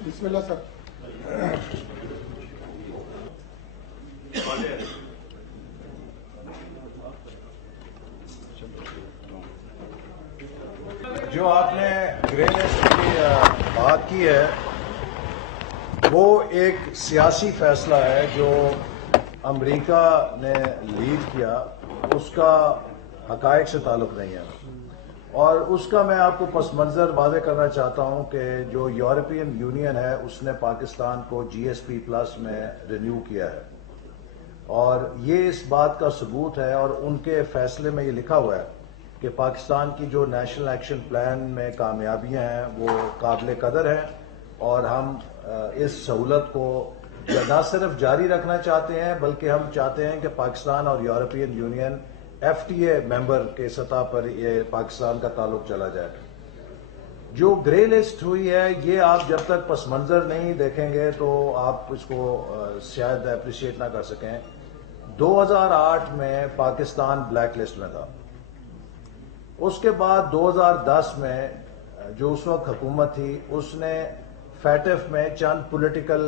बिस्मिल्लाह sir. जो आपने grey list की बात की है वो एक सियासी फैसला है जो अमेरिका ने लीड किया, उसका हकायक से ताल्लुक नहीं है। और उसका मैं आपको पस मंज़र वाज़ेह करना चाहता हूं कि जो यूरोपियन यूनियन है उसने पाकिस्तान को GSP प्लस में रिन्यू किया है और ये इस बात का सबूत है और उनके फैसले में ये लिखा हुआ है कि पाकिस्तान की जो नेशनल एक्शन प्लान में कामयाबियां हैं वो काबिल कदर हैं और हम इस सहूलत को न सिर्फ जारी रखना चाहते हैं बल्कि हम चाहते हैं कि पाकिस्तान और यूरोपियन यूनियन FTA मेंबर के सतह पर ये पाकिस्तान का ताल्लुक चला जाए। जो ग्रे लिस्ट हुई है ये आप जब तक पस मंजर नहीं देखेंगे तो आप इसको शायद अप्रिशिएट ना कर सकें। 2008 में पाकिस्तान ब्लैक लिस्ट में था, उसके बाद 2010 में जो उस वक्त हुकूमत थी उसने फैटिफ में चंद पॉलिटिकल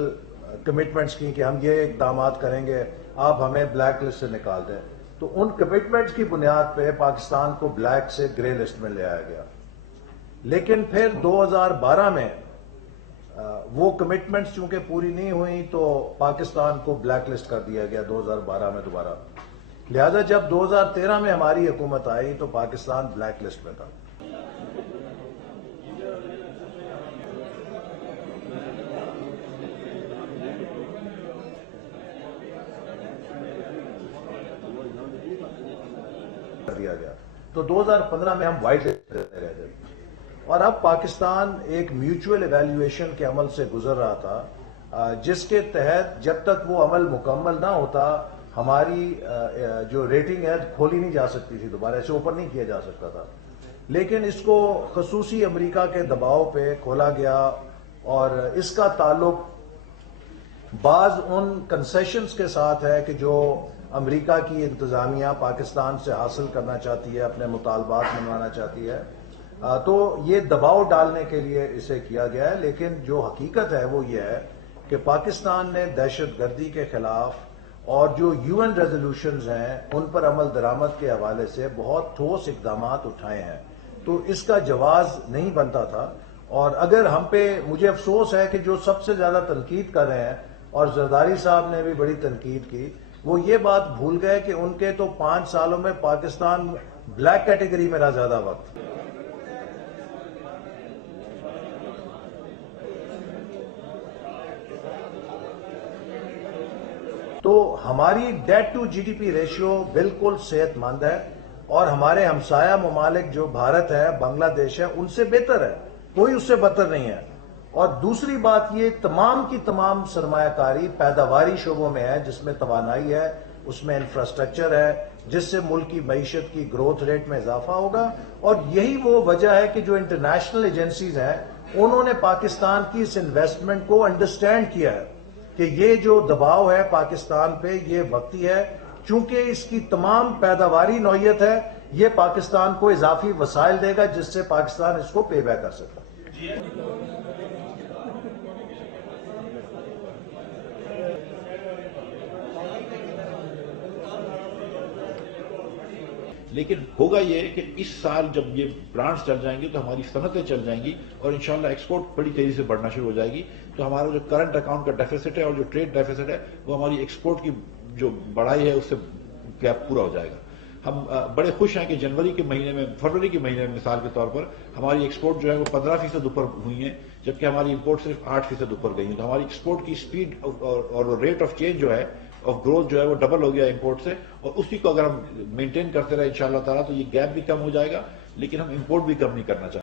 कमिटमेंट्स की कि हम ये इकदाम करेंगे, आप हमें ब्लैक लिस्ट से निकाल दें। तो उन कमिटमेंट्स की बुनियाद पे पाकिस्तान को ब्लैक से ग्रे लिस्ट में ले आया गया। लेकिन फिर 2012 में वो कमिटमेंट्स चूंकि पूरी नहीं हुई तो पाकिस्तान को ब्लैक लिस्ट कर दिया गया 2012 में दोबारा। लिहाजा जब 2013 में हमारी हुकूमत आई तो पाकिस्तान ब्लैक लिस्ट में था। दिया गया तो 2015 में हम व्हाइट लिस्ट रह गए और अब पाकिस्तान एक म्यूचुअल इवैल्यूएशन के अमल से गुजर रहा था जिसके तहत जब तक वो अमल मुकम्मल ना होता हमारी जो रेटिंग है खोली नहीं जा सकती थी, दोबारा ऐसे ओपन नहीं किया जा सकता था। लेकिन इसको खसूसी अमेरिका के दबाव पे खोला गया और इसका ताल्लुक बाज उन कंसेशंस के साथ है कि जो अमेरिका की इंतजामिया पाकिस्तान से हासिल करना चाहती है, अपने मुतालबात मनवाना चाहती है। तो ये दबाव डालने के लिए इसे किया गया है। लेकिन जो हकीकत है वो ये है कि पाकिस्तान ने दहशतगर्दी के खिलाफ और जो UN रेजोल्यूशंस हैं उन पर अमल दरामद के हवाले से बहुत ठोस इकदाम उठाए हैं, तो इसका जवाज नहीं बनता था। और अगर हम पे, मुझे अफसोस है कि जो सबसे ज्यादा तनकीद कर रहे हैं और जरदारी साहब ने भी बड़ी तनकीद की, वो ये बात भूल गए कि उनके तो 5 सालों में पाकिस्तान ब्लैक कैटेगरी में रहा ज्यादा वक्त। तो हमारी डेट टू GDP रेशियो बिल्कुल सेहतमंद है और हमारे हमसाया ममालिक जो भारत है, बांग्लादेश है, उनसे बेहतर है, कोई उससे बदतर नहीं है। और दूसरी बात ये तमाम की तमाम सरमायाकारी पैदावारी शोबों में है, जिसमें तवानाई है, उसमें इंफ्रास्ट्रक्चर है, जिससे मुल्क की मईशत की ग्रोथ रेट में इजाफा होगा। और यही वो वजह है कि जो इंटरनेशनल एजेंसीज हैं उन्होंने पाकिस्तान की इस इन्वेस्टमेंट को अंडरस्टैंड किया है कि ये जो दबाव है पाकिस्तान पे ये वक्ती है, चूंकि इसकी तमाम पैदावारी नौयत है, ये पाकिस्तान को इजाफी वसाइल देगा जिससे पाकिस्तान इसको पे बैक कर सकता है। लेकिन होगा ये कि इस साल जब ये प्लांट्स चल जाएंगे तो हमारी सनतें चल जाएंगी और इंशाल्लाह एक्सपोर्ट बड़ी तेजी से बढ़ना शुरू हो जाएगी। तो हमारा जो करंट अकाउंट का डेफिसिट है और जो ट्रेड डेफिसिट है वो हमारी एक्सपोर्ट की जो बढ़ाई है उससे गैप पूरा हो जाएगा। हम बड़े खुश हैं कि जनवरी के महीने में, फरवरी के महीने में मिसाल के तौर पर हमारी एक्सपोर्ट जो है वो 15% ऊपर हुई है, जबकि हमारी इंपोर्ट सिर्फ 8% ऊपर गई है। तो हमारी एक्सपोर्ट की स्पीड और रेट ऑफ चेंज जो है ऑफ ग्रोथ जो है वो डबल हो गया इंपोर्ट से, और उसी को अगर हम मेंटेन करते रहे इंशाअल्लाह ताला तो ये गैप भी कम हो जाएगा। लेकिन हम इंपोर्ट भी कम नहीं करना चाहते।